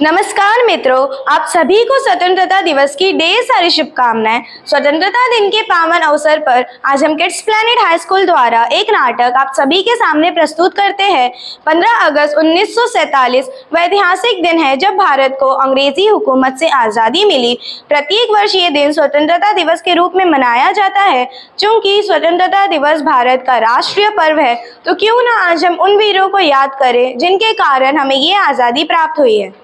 नमस्कार मित्रों, आप सभी को स्वतंत्रता दिवस की ढेर सारी शुभकामनाएं। स्वतंत्रता दिन के पावन अवसर पर आज हम किड्स प्लैनेट हाई स्कूल द्वारा एक नाटक आप सभी के सामने प्रस्तुत करते हैं। 15 अगस्त 1947 वह ऐतिहासिक दिन है जब भारत को अंग्रेजी हुकूमत से आज़ादी मिली। प्रत्येक वर्ष ये दिन स्वतंत्रता दिवस के रूप में मनाया जाता है। चूंकि स्वतंत्रता दिवस भारत का राष्ट्रीय पर्व है, तो क्यों ना आज हम उन वीरों को याद करें जिनके कारण हमें ये आज़ादी प्राप्त हुई है।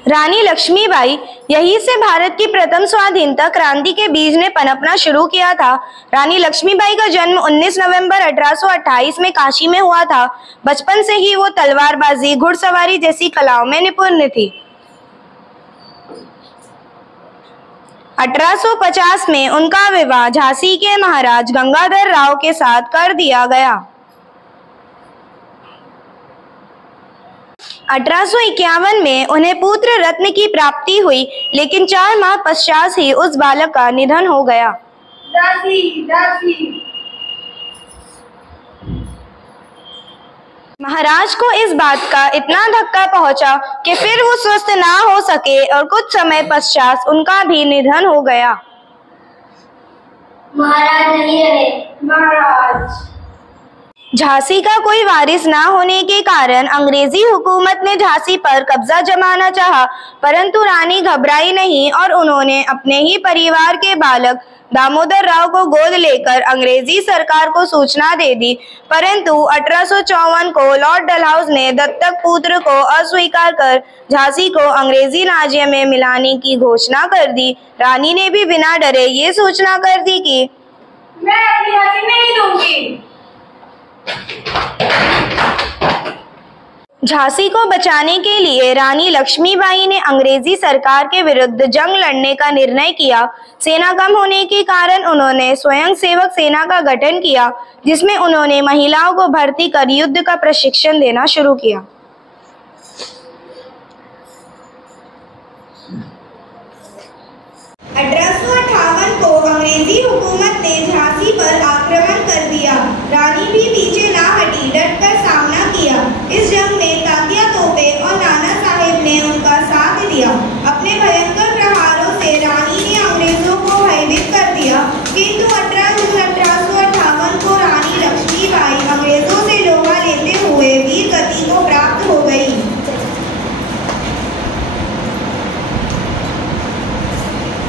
रानी लक्ष्मीबाई, यहीं से भारत की प्रथम स्वाधीनता क्रांति के बीज ने पनपना शुरू किया था। रानी लक्ष्मीबाई का जन्म 19 नवंबर 1828 में काशी में हुआ था। बचपन से ही वो तलवारबाजी, घुड़सवारी जैसी कलाओं में निपुण थी। 1850 में उनका विवाह झांसी के महाराज गंगाधर राव के साथ कर दिया गया। 1851 में उन्हें पुत्र रत्न की प्राप्ति हुई, लेकिन 4 माह पश्चात ही उस बालक का निधन हो गया। महाराज को इस बात का इतना धक्का पहुंचा कि फिर वो स्वस्थ ना हो सके और कुछ समय पश्चात उनका भी निधन हो गया। महाराज नहीं रहे। महाराज झांसी का कोई वारिस ना होने के कारण अंग्रेजी हुकूमत ने झांसी पर कब्जा जमाना चाहा, परंतु रानी घबराई नहीं और उन्होंने अपने ही परिवार के बालक दामोदर राव को गोद लेकर अंग्रेजी सरकार को सूचना दे दी। परंतु 1854 को लॉर्ड डलहाउस ने दत्तक पुत्र को अस्वीकार कर झांसी को अंग्रेजी राज्य में मिलाने की घोषणा कर दी। रानी ने भी बिना डरे ये सूचना कर दी कि मैं अपनी झांसी नहीं दूंगी। झांसी को बचाने के लिए रानी लक्ष्मीबाई ने अंग्रेजी सरकार के विरुद्ध जंग लड़ने का निर्णय किया। सेना कम होने के कारण उन्होंने स्वयंसेवक सेना का गठन किया, जिसमें उन्होंने महिलाओं को भर्ती कर युद्ध का प्रशिक्षण देना शुरू किया। को अंग्रेजी हुकूमत ने झांसी पर आक्रमण कर दिया। रानी भी पीछे ना हटी, डटकर सामना किया। इस जंग में तात्या तोपे और नाना साहेब ने उनका साथ दिया। अपने भयंकर प्रहारों से रानी ने अंग्रेजों को भयभीत कर दिया, किंतु 18 जून 1858 को रानी लक्ष्मीबाई अंग्रेजों से लोहा लेते हुए वीर गति को प्राप्त हो गई।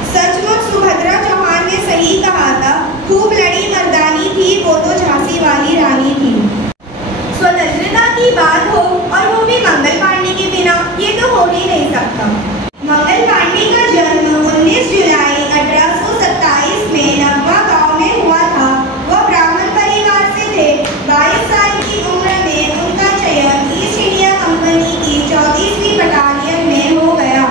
सचमुच सुभद्रा चौहान ने सही कहा था, खूब लड़ी मर्दानी थी वो तो झांसी वाली रानी थी। स्वतंत्रता की बात हो और वो भी मंगल पांडे के बिना, ये तो हो ही नहीं सकता। मंगल पांडे का जन्म 19 जुलाई 1827 में नगवा गांव में हुआ था। वह ब्राह्मण परिवार से थे। 22 साल की उम्र में उनका चयन ईस्ट इंडिया कंपनी की 34वीं बटालियन में हो गया।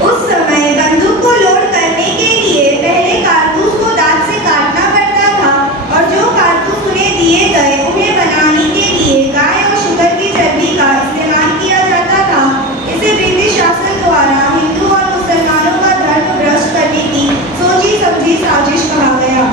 उस समय बंदूक को लोड करने के लिए पहले कारतूस को दांत से काटना पड़ता था और जो कारतूस उन्हें दिए गए उन्हें बनाने के लिए गाय और शुगर की चर्बी का इस्तेमाल किया जाता था। इसे ब्रिटिश शासन द्वारा हिंदू और मुसलमानों का धर्म भ्रष्ट करने की सोची समझी साजिश कहा गया।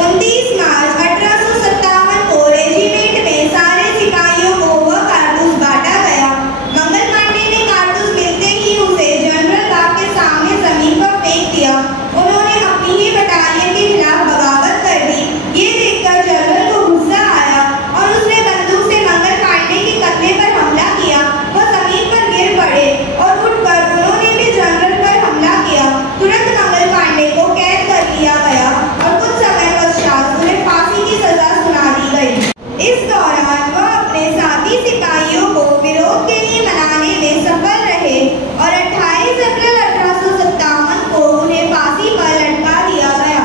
29 मार्च 1857 को रेजिमेंट में सारे सिपाहियों को वह कारतूस बांटा गया। मंगल पांडे ने कारतूस मिलते ही उसे जनरल बाग के सामने जमीन पर फेंक दिया। उन्होंने अपनी ही बटालियन के खिलाफ बगावत कर दी। ये देखकर जनरल को गुस्सा आया और उसने बंदूक से मंगल पांडे के कंधे पर हमला किया। वह जमीन पर गिर पड़े और उठकर उन्होंने भी जनरल पर हमला किया। तुरंत मंगल पांडे को कैद कर लिया गया और कुछ समय पश्चात उन्हें फांसी की सजा सुना दी गई। इस दौरान वह अपने साथी सिपाहियों को विरोध के लिए मनाने में सफल रहे और 28 अप्रैल 1857 को उन्हें फांसी पर लटका दिया गया।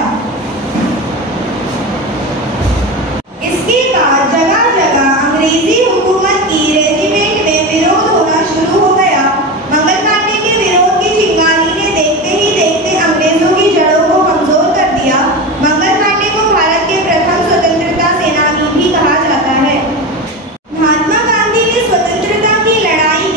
इसके बाद जगह जगह अंग्रेजी हुकूमत की रेजिमेंट में विरोध होना शुरू हो गया। मंगल पांडे के विरोध की चिंगारी ने देखते ही देखते अंग्रेजों की जड़ों को कमजोर कर दिया। मंगल पांडे को भारत के प्रथम स्वतंत्रता सेनानी भी कहा जाता है। महात्मा गांधी ने स्वतंत्रता की लड़ाई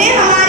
उन्हें हमारे